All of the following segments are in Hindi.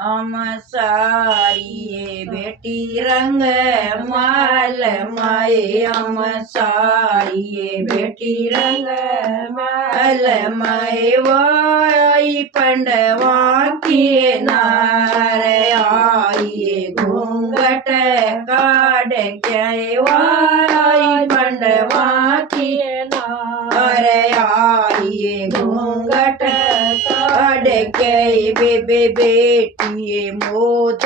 हम सारिये बेटी रंग माल माए हम सारिये बेटी रंग माल माए वाई पंडवा किए नार आइए घूंघट काढ़ क्या वाई पंडवा किए नार आइए घूंघट काढ़ के बेबे बेटिए मोद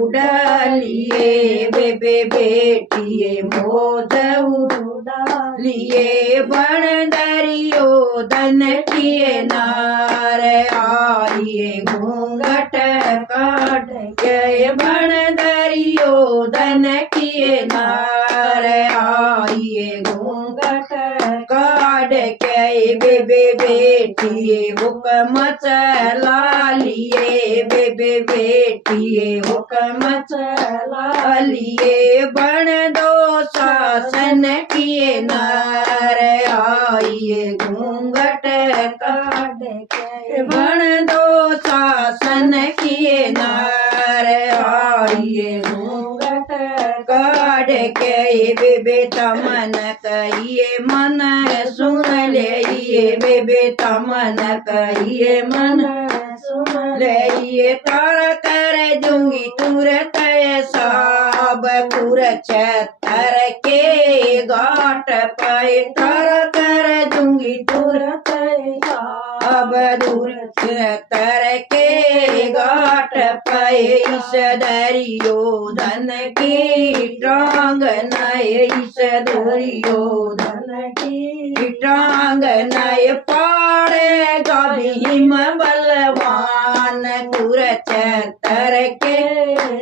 उड़ालिए बेबे बेटिए मोद उड़ालिए बन दरियो धन किए नार आइए घूंघट काढ़ के बन दरियो धन किए नार आइए घूंघट काढ़ के बेबे बेटिए हुक्म चला लिए बेबे बेटिए हुक्म चला लिए बन दो शासन किए नार आइए घूंघट काढ़ के बन दो शासन किए नार आइए घूंघट काढ़ के बेबे तमन कहिए मन सुन ले बेबे तमन कहिए मन सुन ले तार कर दूंगी तुरंत साब कुरछतर के घाट पाए तार कर दूंगी तुरंत साब कुरछतर के घाट पाए इस दरियो धन की टांग नए इस दरियो धन की टांग नए पाड़ेगा भीम बलवान कुरछतर के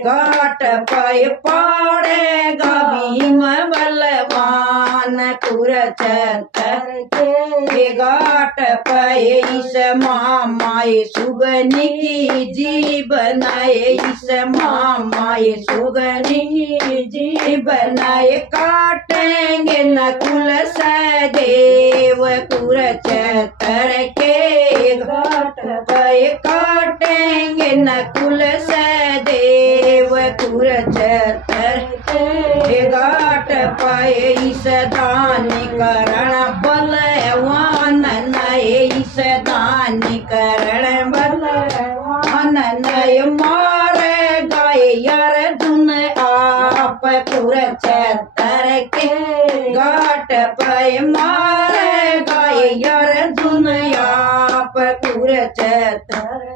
घाट पाए पाड़ेगा भीम बलवान कुरछतर के घाट पाए इस मामाए सुगनी की जी बनाए इस मामाए सुगनी की जी बनाए काटेंगे नकुल सहदेव कुरछतर के घाट पे काटेंगे नकुल सहदेव कुरछतर के घाट पे इस दानीकरण बलवान नए इस दानीकरण बलवान नए मारे गए यार धुन आप कुरछतर के घाट पे मारे गए यार धुन आप कुरछतर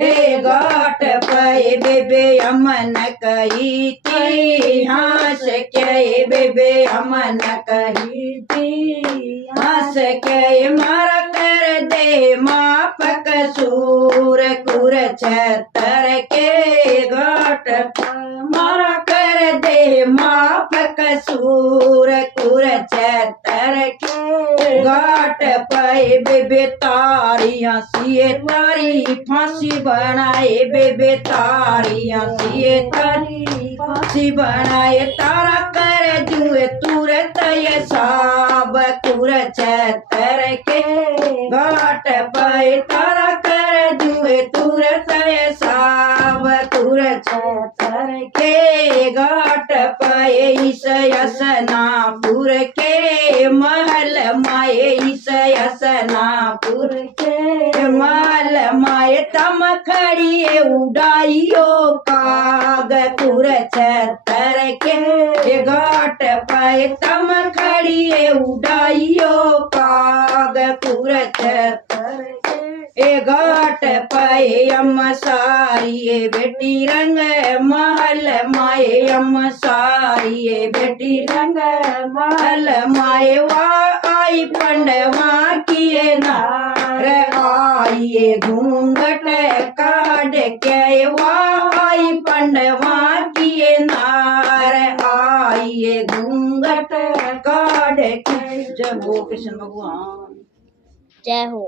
हे घाट पे बेबे अमन कही थी हंस के बेबे अमन कही थी हंस के मार कर दे माप कसूर कुरछतर के घाट मार कर दे माप कसूर कुरछतर के घाट पे बेबे तारी हंसिए तारी फांसी बनाए बेबे तारी हंसिए तारी फांसी बनाए तारा कर जुए तुरंत ये साब कुरछतर के घाट पे तारा कर जुए तुरंत ये साब कुरछतर के घाट पे इस यसनापुर के महल माए इस यसनापुर के महल माए तम खड़िए उड़ाइयो काग कुरछतर के घाट पे तम खड़िए उड़ाइयो काग कुरछतर ए घाट पे अम सारिये बेटी रंग महल माए अम सारिये बेटी रंग महल माए वा आई पंडवा किए नार आइए घूंघट काढ़ के वा आई पंडवा किए नार आइए घूंघट काढ़ के। जय हो कृष्ण भगवान। जय हो।